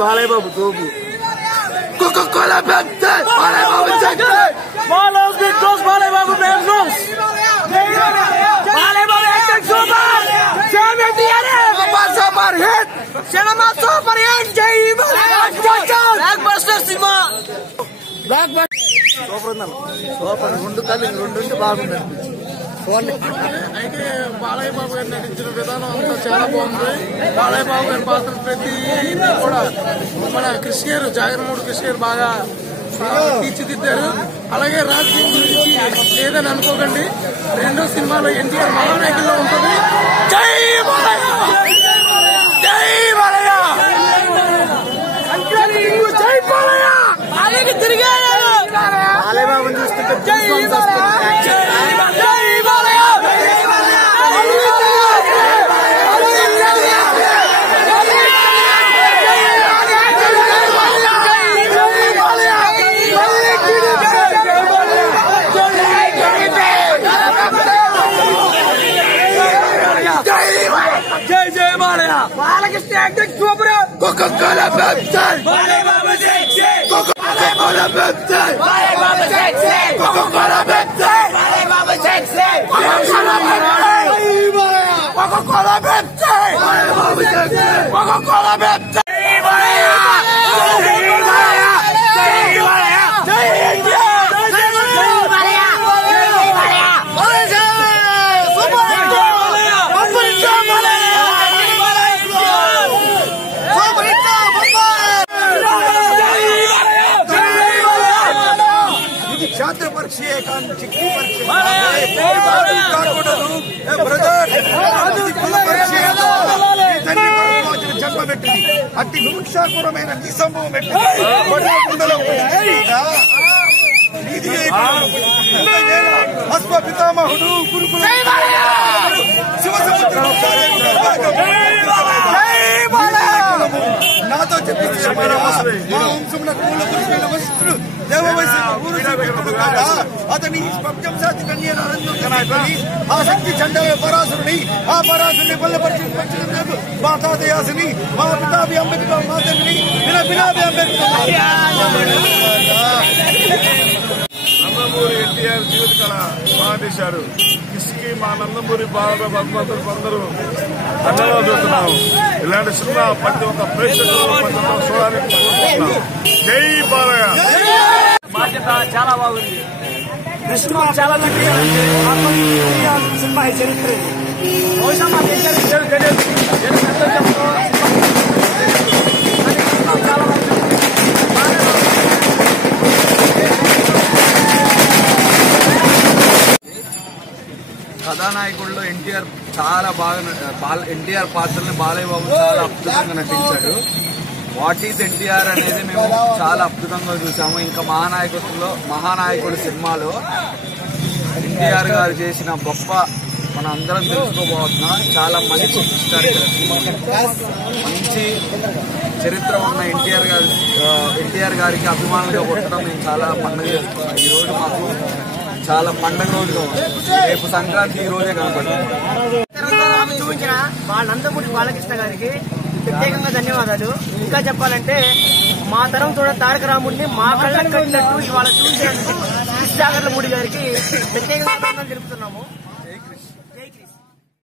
బాలయ్య బాబు తోపు Coca-Cola Pepsi Balayya Babu Marlos Big Boss Balayya Babu Big Balayya Babu acting super super hit cinema super hit జై blockbuster cinema blockbuster super రెండు కలిసి రెండు బాగుంది అయితే బాలయ్య బాబు గారు నటించిన విధానం అంతా చాలా బాగుంది. బాలయ్య బాబు గారి పాత్ర ప్రతి కూడా మన కృష్ణ గారు జాగరమూడి కృష్ణ గారు బాగా తీర్చిదిద్దారు. అలాగే రాజకీయం గురించి లేదని అనుకోకండి. రెండో సినిమాలో ఎన్టీఆర్ మహానాయకుల్లో ఉంటుంది. జై బాలయ్య జై బాలయ్య జై బాలయ్య బాలయ్యకి తిరిగారు. బాలయ్య బాబుని చూస్తుంటే Coca-Cola Pepsi బాలయ్య బాబు సెక్సీ Coca-Cola Pepsi బాలయ్య బాబు సెక్సీ Coca-Cola Pepsi బాలయ్య బాబు సెక్సీ Coca-Cola Pepsi బాలయ్య బాబు సెక్సీ Coca-Cola Pepsi छात्र परीक्षे चिक्की परीक्षे जन्म पेटी अति विमुक्षाकुरమైన నిసంభవం పెట్టి అశ్వ పితామహుడు గురుకుల శివసముద్రం నాతో చెప్పించి మా వంశమున వస్తుడు అతని పంచంశాతి కన్యని ఆ శక్తి చండవ పరాశురుని ఆ పరాశుని బల్లపరిచి మా తాతయాసిని మా పితాభి అంబేద్కర్ మాతని పినాభి అంబేద్కర్ నందమూరి ఎన్టీఆర్ జీవిత కళ బాగా తీశారు. కిస్కి మా నందమూరి బాగా భగవంతులు అందరూ అన్నలో చూస్తున్నాము. ఇలాంటి సినిమా ప్రతి ఒక్క ప్రేక్షకులు చూడాలని. జై బాలయ్య బాధ్యత చాలా బాగుంది. కృష్ణ చాలా గట్టిగా సినిమా చరిత్ర బహుశా మా తెలియదు. కథానాయకుల్లో ఎన్టీఆర్ చాలా బాగా ఎన్టీఆర్ పాత్రని బాలయ్య బాబు చాలా అద్భుతంగా నటించాడు. వాట్ ఈజ్ ఎన్టీఆర్ అనేది మేము చాలా అద్భుతంగా చూసాము. ఇంకా మహానాయకుడు సినిమాలో ఎన్టీఆర్ గారు చేసిన గొప్ప మన అందరం తెలుసుకోబోతున్నాం. చాలా మంచి మంచి చరిత్ర ఉన్న ఎన్టీఆర్ గారికి అభిమానులుగా కొట్టడం మేము చాలా పండుగ చేస్తున్నాం. ఈ రోజు మాకు చాలా పండుగ రోజుగా ఉంది. రేపు సంక్రాంతి ఈ రోజే కనపడుతుంది. చూపించిన నందమూరి బాలకృష్ణ గారికి ప్రత్యేకంగా ధన్యవాదాలు. ఇంకా చెప్పాలంటే మా తరం చూడ తారక రాముడిని మా కళ్ళకు కట్టినట్టు ఇవాళ చూసిన కృష్ణ జాగర్లమూడి గారికి ప్రత్యేకంగా తెలుపుతున్నాము.